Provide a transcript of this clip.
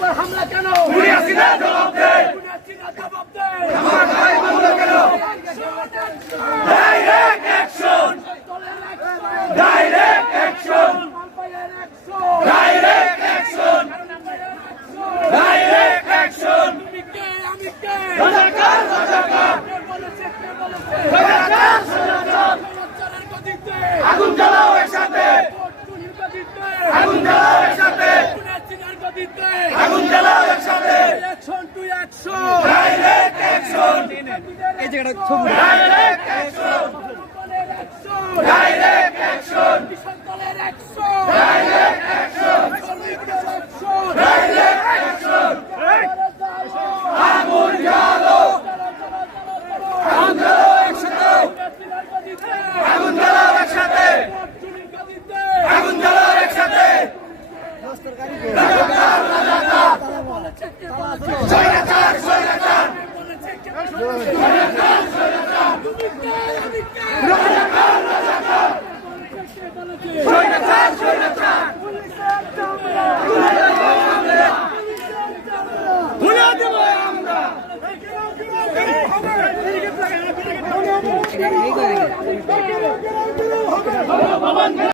উপর হামলা কেন? জবাব দে। জবাব দে। আমার ভাই মামলা কেন? Direct action, direct action, direct action, direct action. রাজাকার, রাজাকার, রাজাকার, রাজাকার। আগুন জ্বালাও একসাথে, আগুন জ্বালাও একসাথে, আগুন জ্বালাও একসাথে। ডাইরেক্ট অ্যাকশন, এই জায়গাটা ছবি direct action, direct action, direct action, direct action. আগুন জ্বালো, আগুন জ্বালাও একসাথে, আগুন জ্বালাও একসাথে, আগুন জ্বালাও একসাথে। রাজাকার, রাজাকার, স্বৈরাচার, স্বৈরাচার, স্বৈরাচার, স্বৈরাচার, রাজাকার, রাজাকার, স্বৈরাচার, স্বৈরাচার। ভুলে দেব আমরা।